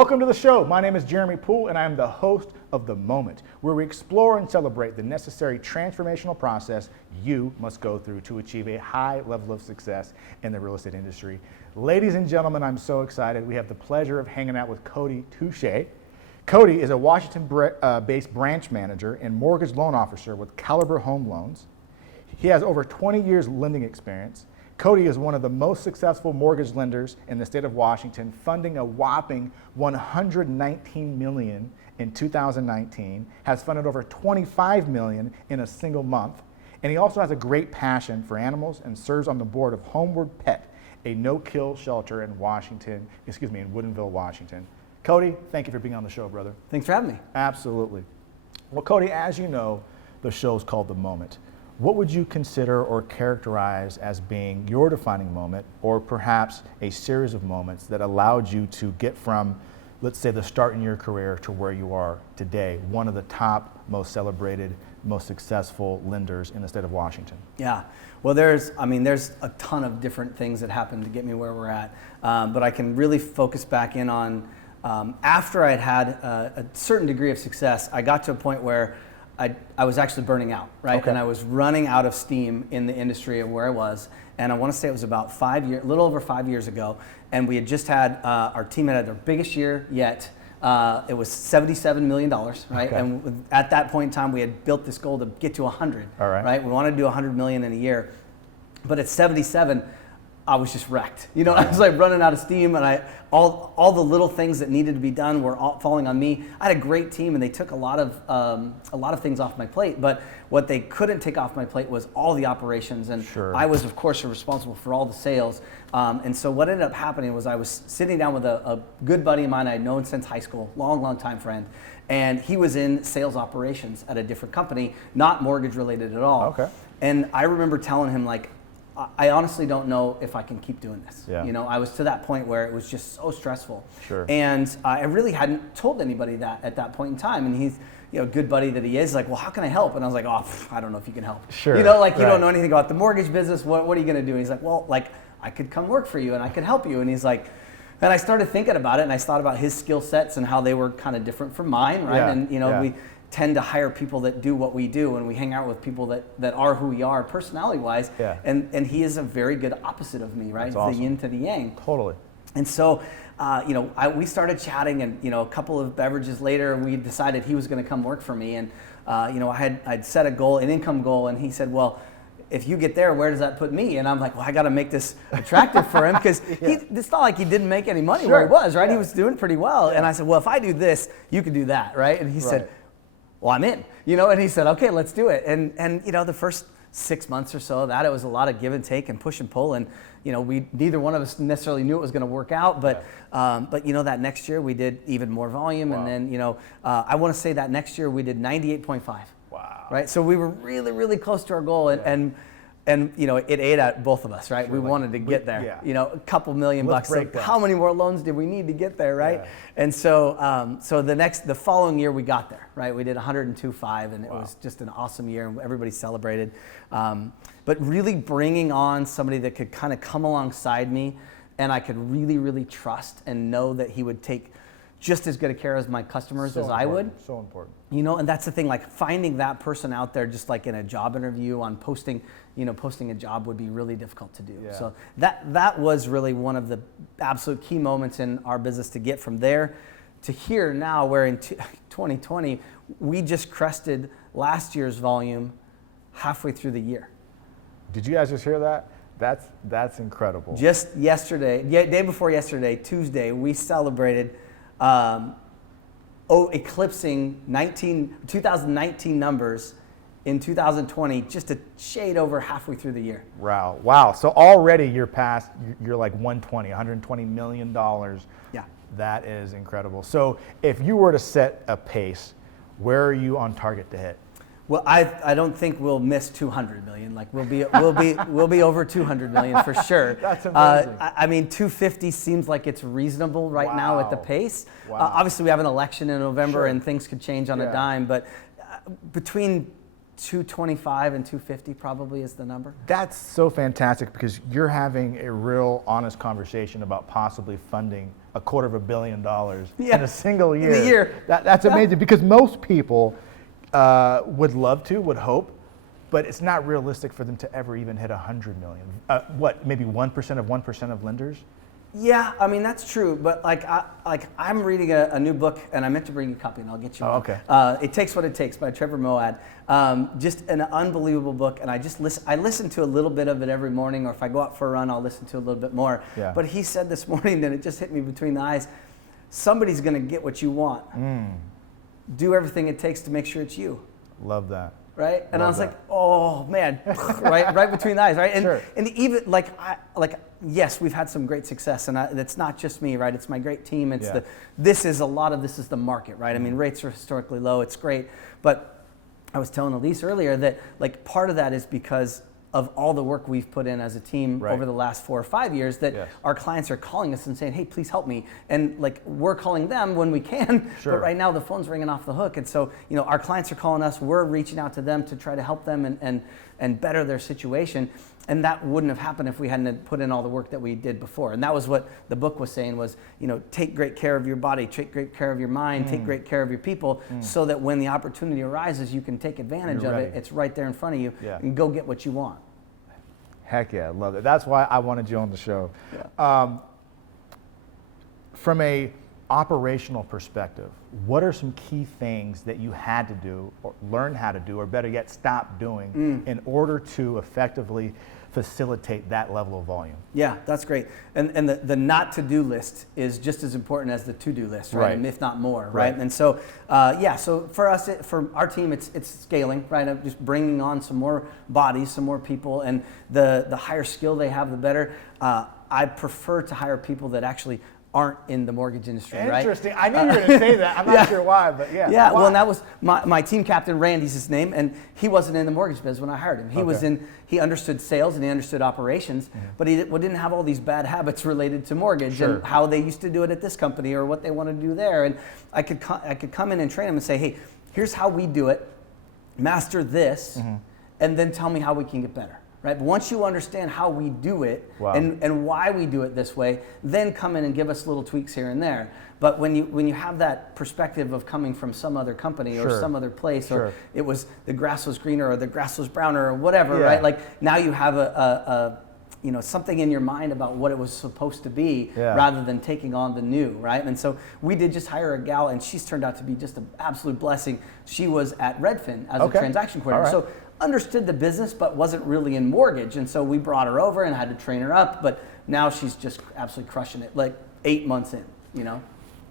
Welcome to the show. My name is Jeramy Poole, and I am the host of The Moment, where we explore and celebrate the necessary transformational process you must go through to achieve a high level of success in the real estate industry. Ladies and gentlemen, I'm so excited. We have the pleasure of hanging out with Cody Touchette. Cody is a Washington-based branch manager and mortgage loan officer with Caliber Home Loans. He has over 20 years lending experience. Cody is one of the most successful mortgage lenders in the state of Washington, funding a whopping $119 million in 2019, has funded over $25 million in a single month, and he also has a great passion for animals and serves on the board of Homeward Pet, a no-kill shelter in Woodinville, Washington. Cody, thank you for being on the show, brother. Thanks for having me. Absolutely. Well, Cody, as you know, the show's called The Moment. What would you consider or characterize as being your defining moment, or perhaps a series of moments that allowed you to get from, let's say, the start in your career to where you are today, one of the top, most celebrated, most successful lenders in the state of Washington? Yeah, well, there's a ton of different things that happened to get me where we're at, but I can really focus back in on after I'd had a certain degree of success. I got to a point where I was actually burning out, right? Okay. And I was running out of steam in the industry of where I was. And I want to say it was about a little over 5 years ago. And we had just had, our team had their biggest year yet. It was $77 million, right? Okay. And at that point in time, we had built this goal to get to 100, All right. right? We wanted to do 100 million in a year. But at 77, I was just wrecked. You know, I was like running out of steam, and all the little things that needed to be done were all falling on me. I had a great team, and they took a lot of things off my plate. But what they couldn't take off my plate was all the operations, and Sure. I was, of course, responsible for all the sales. And so what ended up happening was I was sitting down with a good buddy of mine I had known since high school, long time friend, and he was in sales operations at a different company, not mortgage related at all. Okay. And I remember telling him, like, I honestly don't know if I can keep doing this. Yeah. You know, I was to that point where it was just so stressful. Sure. And I really hadn't told anybody that at that point in time. And he's, a good buddy that he is, like, well, how can I help? And I was like, I don't know if you can help. Sure. You know, like, you Right. don't know anything about the mortgage business. What are you going to do? And he's like, well, like, I could come work for you and I could help you. And he's like, and I started thinking about it, and I thought about his skill sets and how they were kind of different from mine, right? Yeah. And, we tend to hire people that do what we do, and we hang out with people that are who we are personality-wise. Yeah. And he is a very good opposite of me, right? That's It's awesome. the yin to the yang. Totally. And so, we started chatting, and a couple of beverages later, we decided he was going to come work for me. And I'd set a goal, an income goal, and he said, well, if you get there, where does that put me? And I'm like, well, I got to make this attractive for him, because it's not like he didn't make any money where he was, right? Yeah. He was doing pretty well. Yeah. And I said, well, if I do this, you can do that, right? And he said, well, I'm in, and he said, okay, let's do it. And the first 6 months or so of that, it was a lot of give and take and push and pull. And, neither one of us necessarily knew it was going to work out. But that next year we did even more volume. Wow. And then, I want to say that next year we did 98.5. Wow. Right. So we were really, really close to our goal. And it ate at both of us, right? Sure, we wanted to get there. Yeah. A couple million Let's bucks. break that. How many more loans did we need to get there, right? Yeah. And so, the following year we got there, right? We did 102.5, and it was just an awesome year, and everybody celebrated. But really bringing on somebody that could kind of come alongside me, and I could really, really trust and know that he would take just as good a care of my customers as I would. So important. And that's the thing, like finding that person out there, just like in a job interview on posting a job would be really difficult to do. Yeah. So that was really one of the absolute key moments in our business to get from there to here now, where in 2020, we just crested last year's volume halfway through the year. Did you guys just hear that? That's incredible. Just yesterday, day before yesterday, Tuesday, we celebrated eclipsing 2019 numbers in 2020, just a shade over halfway through the year. Wow. So already you're like $120 million. Yeah. That is incredible. So if you were to set a pace, where are you on target to hit? Well, I don't think we'll miss 200 million. Like we'll be over 200 million for sure. That's amazing. 250 seems like it's reasonable right now at the pace. Wow. Obviously, we have an election in November, Sure. and things could change on a dime. But between 225 and 250 probably is the number. That's so fantastic, because you're having a real honest conversation about possibly funding $250 million Yeah. in a single year. In a year. That's amazing because most people would love to, would hope, but it's not realistic for them to ever even hit 100 million. Maybe 1% of 1% of lenders? Yeah, I mean that's true, but I'm reading a new book, and I meant to bring you a copy, and I'll get you one. Okay. It Takes What It Takes by Trevor Moawad. Just an unbelievable book, and I listen to a little bit of it every morning, or if I go out for a run, I'll listen to a little bit more. Yeah. But he said this morning, and it just hit me between the eyes, somebody's going to get what you want. Do everything it takes to make sure it's you. Love that. Right, and I Love was that. like, oh man, right between the eyes, right, and Sure. and even yes, we've had some great success, and it's not just me, right? It's my great team. It's Yeah. this is the market, right? I mean, rates are historically low. It's great, but I was telling Elise earlier that like part of that is because of all the work we've put in as a team Right. over the last 4 or 5 years, that Yes. our clients are calling us and saying, hey, please help me. And like we're calling them when we can, Sure. but right now the phone's ringing off the hook. And so, our clients are calling us, we're reaching out to them to try to help them and better their situation. And that wouldn't have happened if we hadn't put in all the work that we did before. And that was what the book was saying was, take great care of your body, take great care of your mind, take great care of your people, so that when the opportunity arises, you can take advantage You're of it. ready. It's right there in front of you, Yeah. and go get what you want. Heck yeah, I love it. That's why I wanted you on the show. Yeah. From a operational perspective, what are some key things that you had to do or learn how to do, or better yet, stop doing in order to effectively facilitate that level of volume? Yeah, that's great. And the not to-do list is just as important as the to-do list, right? Right. And if not more, right? Right. And so, so for us, for our team, it's scaling, right? I'm just bringing on some more bodies, some more people, and the higher skill they have, the better. I prefer to hire people that actually aren't in the mortgage industry, right? Interesting. I knew you were going to say that. I'm not sure why, but yeah. Yeah, Why? well, and that was my team captain, Randy's his name, and he wasn't in the mortgage biz when I hired him. He understood sales and he understood operations, but he didn't have all these bad habits related to mortgage Sure. and how they used to do it at this company or what they wanted to do there. And I could come in and train him and say, hey, here's how we do it, master this, and then tell me how we can get better. Right? But once you understand how we do it Wow. and why we do it this way, then come in and give us little tweaks here and there. But when you have that perspective of coming from some other company or Sure. some other place, Sure. or it was the grass was greener or the grass was browner or whatever, Yeah. right? Like now you have a something in your mind about what it was supposed to be, Yeah. rather than taking on the new, right? And so we did just hire a gal, and she's turned out to be just an absolute blessing. She was at Redfin as Okay. a transaction coordinator. All right. So understood the business, but wasn't really in mortgage. And so we brought her over and had to train her up, but now she's just absolutely crushing it, like 8 months in,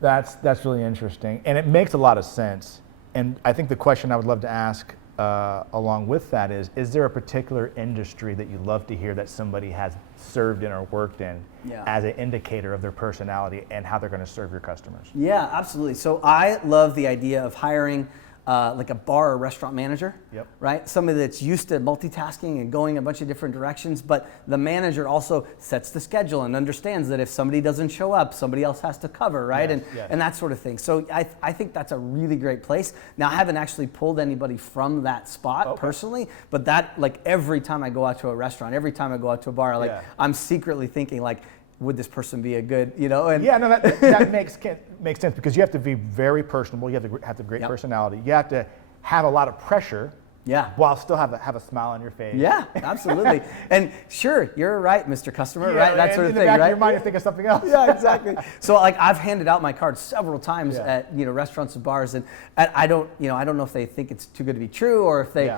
That's really interesting, and it makes a lot of sense. And I think the question I would love to ask along with that is there a particular industry that you love to hear that somebody has served in or worked in as an indicator of their personality and how they're going to serve your customers? Yeah, absolutely. So I love the idea of hiring like a bar or restaurant manager, Yep. right? Somebody that's used to multitasking and going a bunch of different directions, but the manager also sets the schedule and understands that if somebody doesn't show up, somebody else has to cover, right? Yes, yes. And that sort of thing. So I think that's a really great place. Now, I haven't actually pulled anybody from that spot personally, but that, like every time I go out to a restaurant, every time I go out to a bar, like I'm secretly thinking like, would this person be a good, And Yeah, no, that makes sense because you have to be very personable. You have to have great personality. You have to have a lot of pressure. Yeah. While still have a smile on your face. Yeah, absolutely. And sure, you're right, Mr. Customer, Yeah, right? That and sort of in the thing, back right? of your mind, you're thinking something else. Yeah, exactly. So like I've handed out my cards several times at restaurants and bars, and I don't know if they think it's too good to be true or if they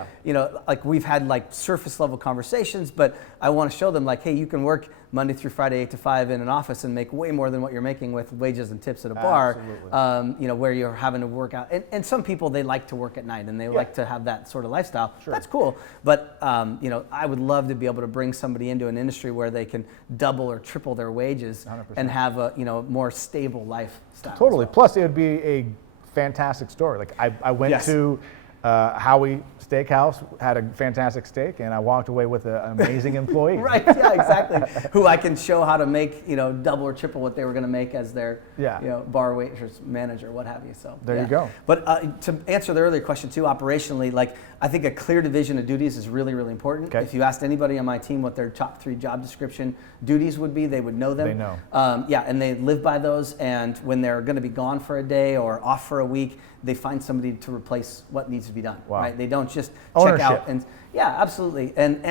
like we've had like surface level conversations, but I want to show them like, hey, you can work Monday through Friday 8 to 5 in an office and make way more than what you're making with wages and tips at a bar. Absolutely. Where you're having to work out, and some people they like to work at night and they like to have that sort of lifestyle. Sure. That's cool, but I would love to be able to bring somebody into an industry where they can double or triple their wages 100%. and have a more stable lifestyle. Totally. Plus, it would be a fantastic story. Like I went to Howie Steakhouse had a fantastic steak, and I walked away with an amazing employee. Right, yeah, exactly. Who I can show how to make, double or triple what they were going to make as their, bar waitress, manager, what have you. So there you go. But to answer the earlier question too, operationally, like I think a clear division of duties is really, really important. Okay. If you asked anybody on my team what their top 3 job description duties would be, they would know them. They know. And they live by those. And when they're going to be gone for a day or off for a week, they find somebody to replace what needs to be done. Wow. Right? They don't just Ownership. check out and absolutely. And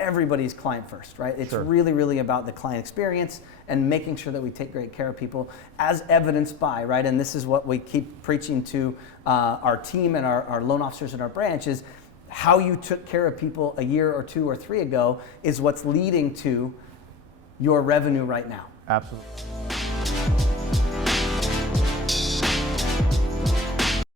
everybody's client first, right? It's really, really about the client experience and making sure that we take great care of people, as evidenced by, right? And this is what we keep preaching to our team and our loan officers in our branch is how you took care of people a year or 2 or 3 ago is what's leading to your revenue right now. Absolutely.